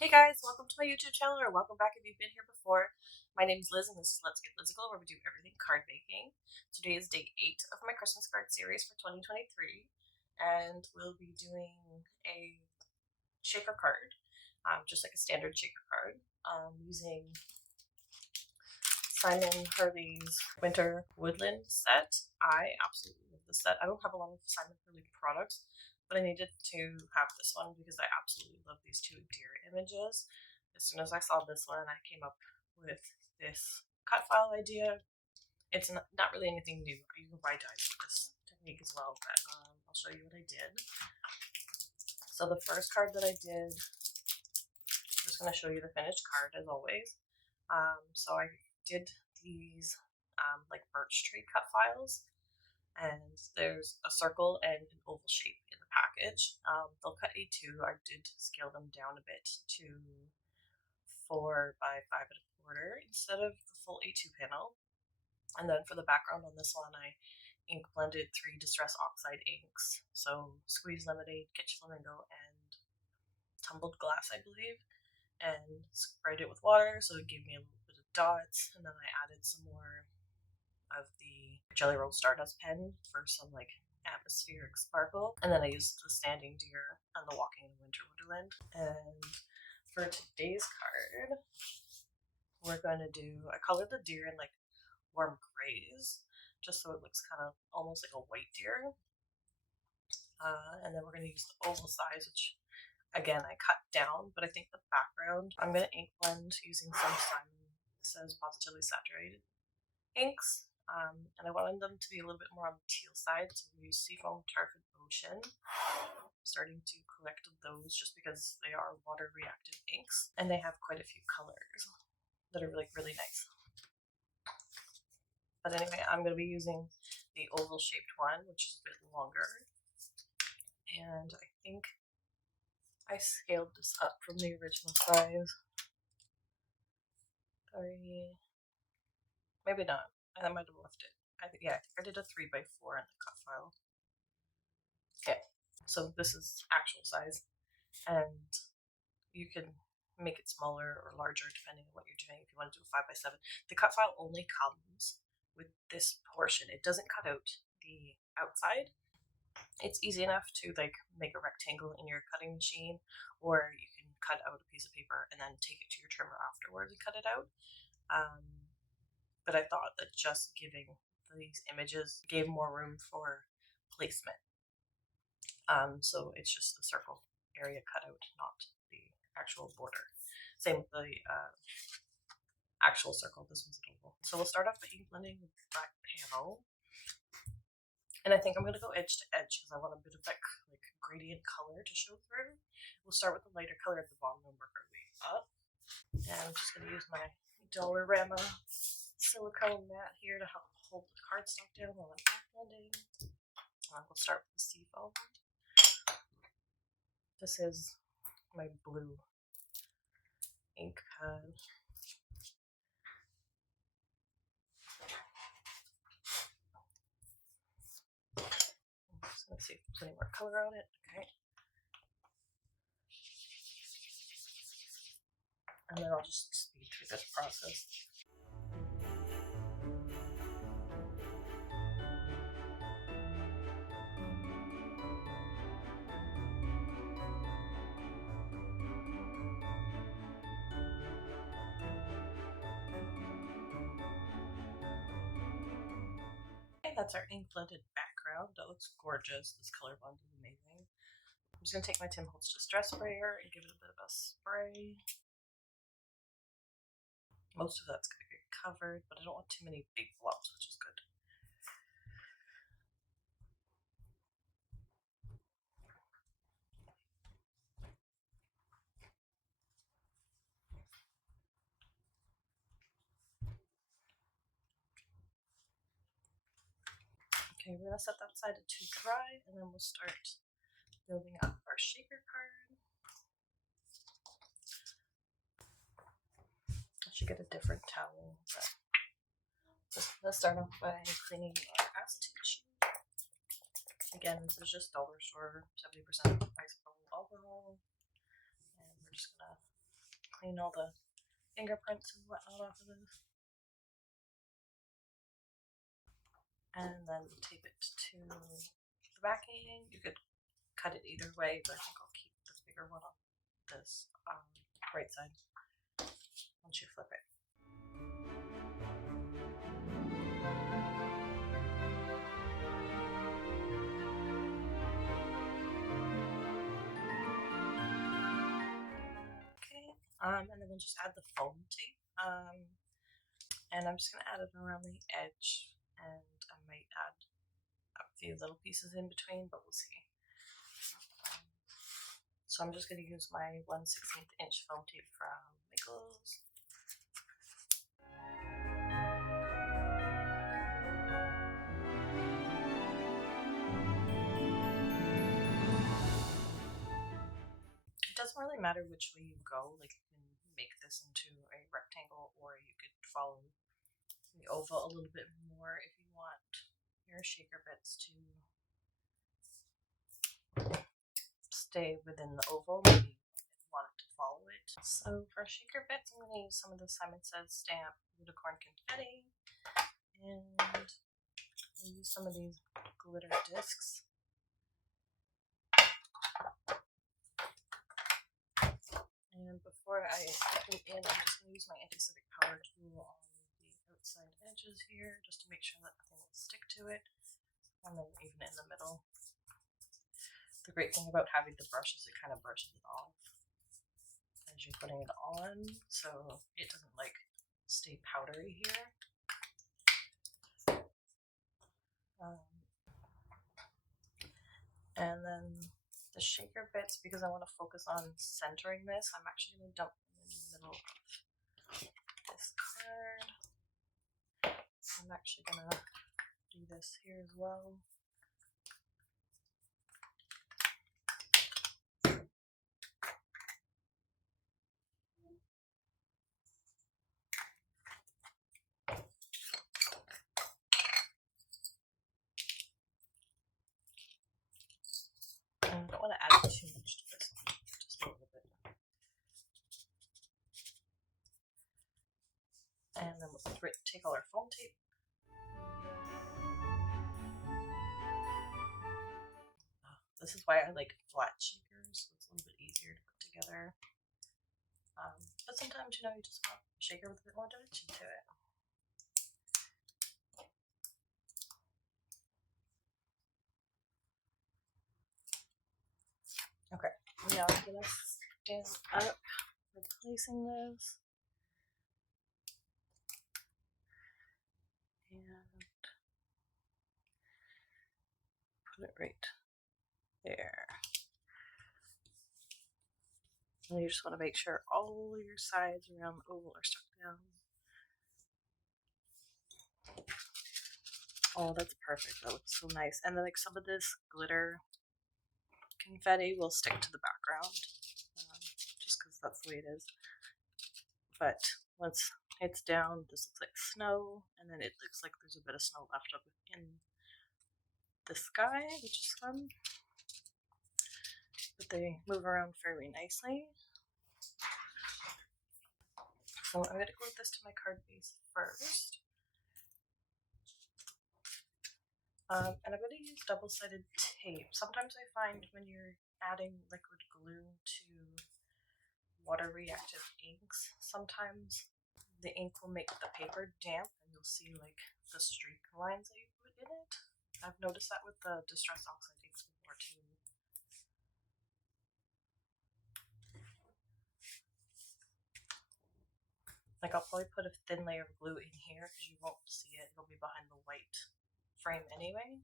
Hey guys, welcome to my YouTube channel, or welcome back if you've been here before. My name is Liz and this is Let's Get Lizical, where we do everything card making. Today is day 8 of my Christmas card series for 2023, and we'll be doing a shaker card, just like a standard shaker card, using Simon Hurley's Winter Woodland set. I absolutely love this set. I don't have a lot of Simon Hurley products, but I needed to have this one because I absolutely love these two deer images. As soon as I saw this one, I came up with this cut file idea. It's not really anything new. You can buy dies for this technique as well, but I'll show you what I did. So the first card that I did, I'm just going to show you the finished card as always. So I did these like birch tree cut files, and there's a circle and an oval shape in the package. They'll cut A2. I did scale them down a bit to 4 by 5 1/4 instead of the full A2 panel. And then for the background on this one, I ink blended 3 Distress Oxide inks. So Squeeze Lemonade, Kitsch Flamingo, and Tumbled Glass, I believe. And sprayed it with water, so it gave me a little bit of dots. And then I added some more of the Jelly Roll Stardust pen for some like atmospheric sparkle. And then I used the Standing Deer and the Walking in Winter Wonderland. And for today's card, we're going to do, I colored the deer in like warm grays, just so it looks kind of almost like a white deer. And then we're going to use the oval size, which again I cut down, but I think the background, I'm going to ink blend using some Simon Says Positively Saturated inks. And I wanted them to be a little bit more on the teal side, so we use Seafoam, Turf, and Ocean. I'm starting to collect those just because they are water reactive inks, and they have quite a few colors that are really nice. But anyway, I'm going to be using the oval shaped one, which is a bit longer, and I think I scaled this up from the original size. Maybe not. I might have left it. I did a 3 by 4 in the cut file. Okay, so this is actual size, and you can make it smaller or larger depending on what you're doing. If you want to do a 5 by 7, the cut file only comes with this portion. It doesn't cut out the outside. It's easy enough to like make a rectangle in your cutting machine, or you can cut out a piece of paper and then take it to your trimmer afterwards and cut it out. But I thought that just giving these images gave more room for placement. So it's just the circle area cut out, not the actual border. Same with the actual circle. This one's an oval. So we'll start off by ink blending with the black panel. And I think I'm going to go edge to edge because I want a bit of that like gradient color to show through. We'll start with the lighter color at the bottom and work our way up. And I'm just going to use my Dollarama silicone mat here to help hold the cardstock down while I'm ink blending. We'll start with the Seafoam. This is my blue ink pad. I'm just going to see if there's any more color on it. Okay. And then I'll just speed through this process. Okay, that's our ink blended background. That looks gorgeous. This color blend is amazing. I'm just going to take my Tim Holtz Distress Sprayer and give it a bit of a spray. Most of that's going to get covered, but I don't want too many big blobs, which is good. Okay, we're going to set that side to dry, and then we'll start building up our shaker card. I should get a different towel, but let's start off by cleaning our acetate machine. Again, this is just dollar store, 70% isopropyl alcohol, and we're just gonna clean all the fingerprints and whatnot off of this. And then tape it to the backing. You could cut it either way, but I think I'll keep the bigger one on this right side once you flip it. Okay, and then we'll just add the foam tape. And I'm just going to add it around the edge, and I might add a few little pieces in between, but we'll see. So I'm just going to use my 1/16 inch foam tape from Michaels. It doesn't really matter which way you go, like you can make this into a rectangle or you could follow the oval a little bit more if you want your shaker bits to stay within the oval. Maybe you want it to follow it. So for shaker bits, I'm going to use some of the Simon Says stamp unicorn confetti, and I'll use some of these glitter discs. And before I stick them in, I'm just going to use my antiseptic powder tool on the outside edges here, just to make sure that nothing will stick to it, and then even in the middle. The great thing about having the brush is it kind of brushes it off as you're putting it on, so it doesn't like stay powdery here. And then the shaker bits, because I want to focus on centering this, I'm actually going to dump them in the middle of this card. I'm actually going to do this here as well. And I don't want to add too much to this, just a little bit. And then we'll take all our foam tape. This is why I like flat shakers, so it's a little bit easier to put together. But sometimes, you know, you just want a shaker with a bit more dimension to it. Okay, now I'm going to stand up for placing this. And put it right there. And you just want to make sure all your sides around the oval are stuck down. Oh, that's perfect. That looks so nice. And then like some of this glitter confetti will stick to the background, just because that's the way it is. But once it's down, this looks like snow, and then it looks like there's a bit of snow left up in the sky, which is fun. But they move around fairly nicely. So I'm going to glue this to my card base first. And I'm going to use double-sided tape. Sometimes I find when you're adding liquid glue to water-reactive inks, sometimes the ink will make the paper damp and you'll see like the streak lines that you put in it. I've noticed that with the Distress Oxide inks before too. Like I'll probably put a thin layer of glue in here because you won't see it. It'll be behind the white frame anyway.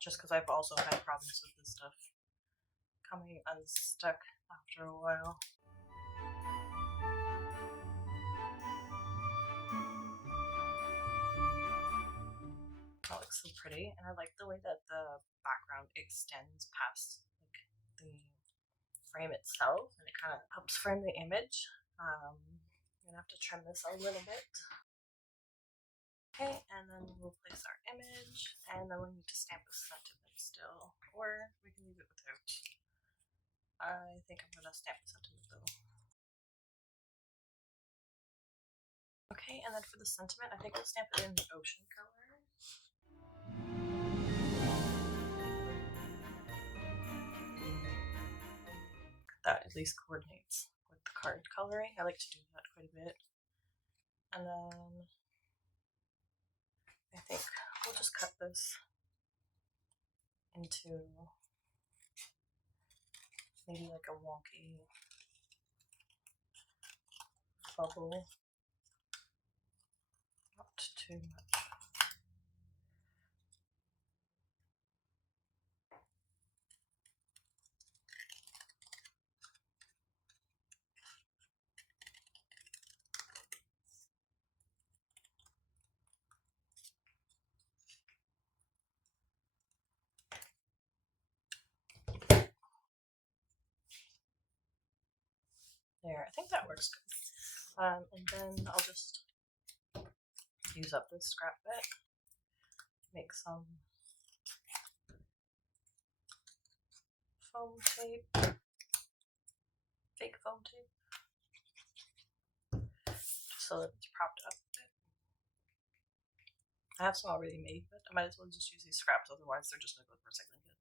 Just because I've also had problems with this stuff coming unstuck after a while. That looks so pretty, and I like the way that the background extends past like the frame itself, and it kind of helps frame the image. I'm gonna have to trim this a little bit. Okay, and then we'll place our image, and then we need to stamp a sentiment still, or we can leave it without. I think I'm gonna stamp the sentiment though. Okay, and then for the sentiment, I think I'll stamp it in the ocean color. That at least coordinates with the card coloring. I like to do that quite a bit. And then I think we'll just cut this into maybe like a wonky bubble. Not too much. There, I think that works good. And then I'll just use up this scrap bit, make some foam tape, fake foam tape, just so that it's propped up a bit. I have some already made, but I might as well just use these scraps, otherwise they're just gonna go to the recycling bin.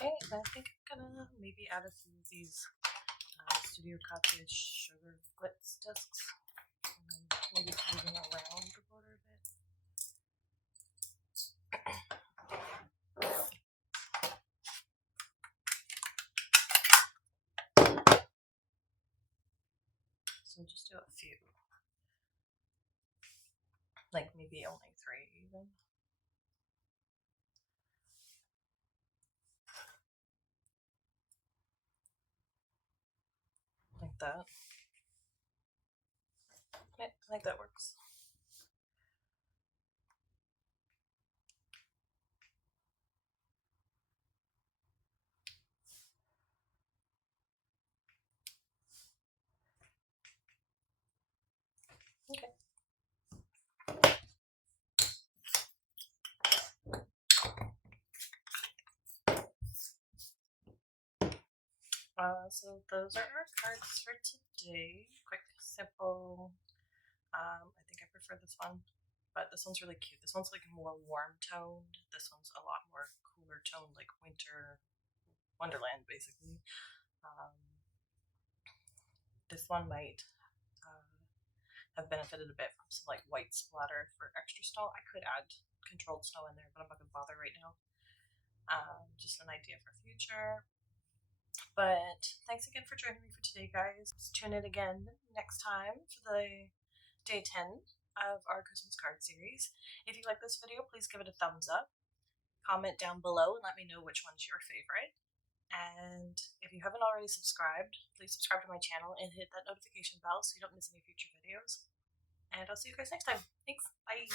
Okay, and I think I'm gonna maybe add a few of these Studio Cottage sugar glitz discs, and then maybe moving around the border a bit. So just do a few, like maybe only 3 even. Like that. Yeah, I think that works. Okay. So those are our cards for today. Quick, simple. I think I prefer this one, but this one's really cute. This one's like more warm toned. This one's a lot more cooler toned, like winter wonderland, basically. This one might have benefited a bit from some like white splatter for extra snow. I could add controlled snow in there, but I'm not gonna bother right now. Just an idea for future. But thanks again for joining me for today, guys. Tune in again next time for the day 10 of our Christmas card series. If you like this video, please give it a thumbs up. Comment down below and let me know which one's your favorite. And if you haven't already subscribed, please subscribe to my channel and hit that notification bell so you don't miss any future videos. And I'll see you guys next time. Thanks. Bye.